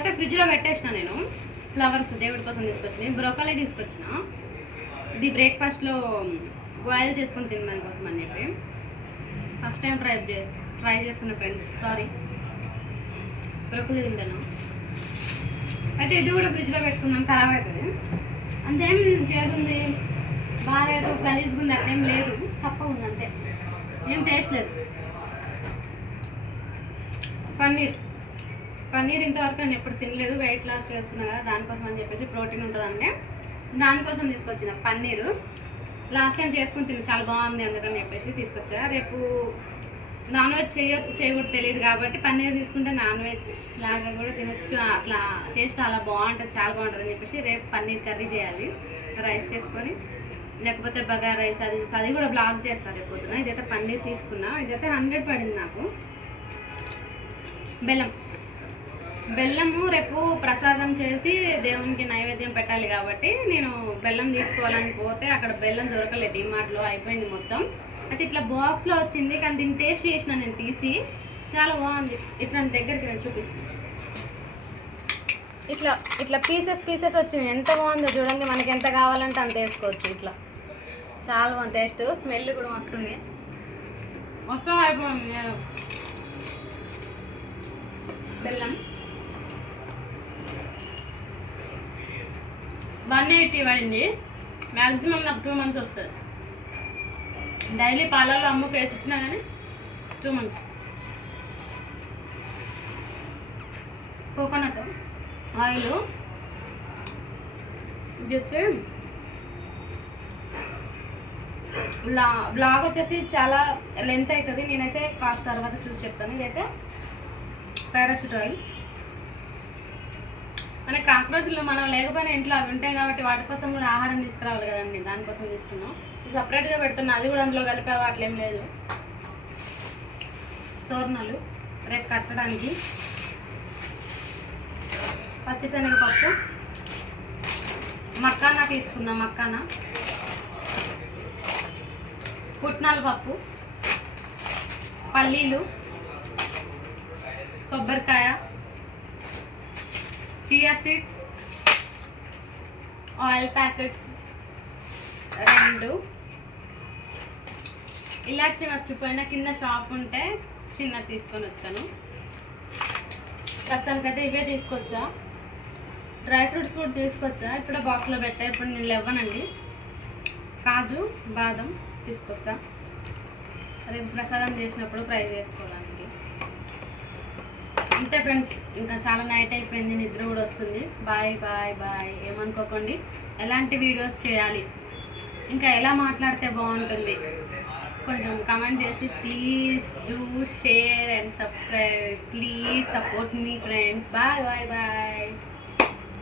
ఇవైతే ఫ్రిడ్జ్లో పెట్టేసిన నేను. ఫ్లవర్స్ దేవుడి కోసం తీసుకొచ్చినాయి. బ్రోకలీ తీసుకొచ్చిన, ఇది బ్రేక్ఫాస్ట్లో బాయిల్ చేసుకొని తినడానికి కోసం అని చెప్పి ఫస్ట్ టైం ట్రై చేస్తున్న ఫ్రెండ్స్. సారీ, బ్రోకలీ తింటాను. అయితే ఇది కూడా ఫ్రిడ్జ్లో పెట్టుకుందాం, ఖరాబ్ అవుతుంది. అంతేం చేదుంది, బాగాలేదు, గలీజ్గా ఉంది అట్లేం లేదు, చప్పగా ఉంది అంతే, ఏం టేస్ట్ లేదు. పన్నీర్ ఇంతవరకు నేను ఎప్పుడు తినలేదు. వెయిట్ లాస్ చేస్తున్నా కదా, దానికోసం అని చెప్పేసి ప్రోటీన్ ఉంటుందంటే దానికోసం తీసుకొచ్చిన పన్నీరు. లాస్ట్ టైం చేసుకుని తిని చాలా బాగుంది, అందుకని చెప్పేసి తీసుకొచ్చా. రేపు నాన్ వెజ్ చేయొచ్చు చేయకూడదు తెలియదు కాబట్టి పన్నీర్ తీసుకుంటే నాన్ వెజ్ లాగా కూడా తినొచ్చు, అట్లా టేస్ట్ అలా బాగుంటుంది, చాలా బాగుంటుంది అని చెప్పేసి రేపు పన్నీర్ కర్రీ చేయాలి. రైస్ చేసుకొని, లేకపోతే బగారా రైస్ అది కూడా బ్లాక్ చేస్తారు రేపు పొద్దున. ఇదైతే పన్నీర్ తీసుకున్నా, ఇదైతే 100 పడింది నాకు. బెల్లము రేపు ప్రసాదం చేసి దేవునికి నైవేద్యం పెట్టాలి కాబట్టి నేను బెల్లం తీసుకోవాలని పోతే అక్కడ బెల్లం దొరకలేదు, డిమార్ట్లో అయిపోయింది మొత్తం. అయితే ఇట్లా బాక్స్లో వచ్చింది, కానీ దీన్ని టేస్ట్ చేసిన నేను తీసి, చాలా బాగుంది. ఇట్లా దగ్గరికి నేను చూపిస్తాను. ఇట్లా పీసెస్ వచ్చింది, ఎంత బాగుందో చూడండి. మనకి ఎంత కావాలంటే అంత వేసుకోవచ్చు. ఇట్లా చాలా బాగుంది, టేస్ట్ స్మెల్ కూడా వస్తుంది. మొత్తం అయిపోయింది. బెల్లం 180 పడింది. మ్యాక్సిమం నాకు 2 months వస్తుంది. డైలీ పాలల్లో అమ్ముకు వేసి ఇచ్చినా కానీ 2 months. కోకోనట్ ఆయిల్ ఇది వచ్చి బ్లాగ్ వచ్చేసి చాలా లెంత్ అవుతుంది, నేనైతే కాస్ట్ తర్వాత చూసి చెప్తాను. ఇదైతే పారాషూట్ ఆయిల్. మనకి కాక్రోచ్లు మనం లేకపోయినా ఇంట్లో అవి ఉంటాయి కాబట్టి వాటి కోసం కూడా ఆహారం తీసుకురావాలి కదండి, దానికోసం తీసుకున్నాం. సపరేట్గా పెడుతున్నా, అది కూడా అందులో కలిపావా అట్లేం లేదు. తోరణాలు రేపు కట్టడానికి, పచ్చిశనగపప్పు, మక్కానా తీసుకున్నా, మక్కానా, పుట్నాల పప్పు, పల్లీలు, కొబ్బరికాయ, చియా సీడ్స్, ఆయిల్ ప్యాకెట్ 2, ఇలాచి మర్చిపోయిన కింద షాప్ ఉంటే చిన్నది తీసుకొని వచ్చాను. ప్రస్తుతానికైతే ఇవే తీసుకొచ్చా. డ్రై ఫ్రూట్స్ కూడా తీసుకొచ్చా, ఇప్పుడే బాక్స్లో పెట్టా, ఇప్పుడు నేను లేవనండి. కాజు బాదం తీసుకొచ్చా, రేపు ప్రసాదం చేసినప్పుడు ఫ్రై చేసుకోవడానికి. అంతే ఫ్రెండ్స్, ఇంకా చాలా నైట్ అయిపోయింది, నిద్ర కూడా వస్తుంది. Bye bye bye. ఏమనుకోకండి, ఎలాంటి వీడియోస్ చేయాలి, ఇంకా ఎలా మాట్లాడితే బాగుంటుంది కొంచెం కమెంట్ చేసి please do share and subscribe. Please support మీ ఫ్రెండ్స్. Bye bye bye.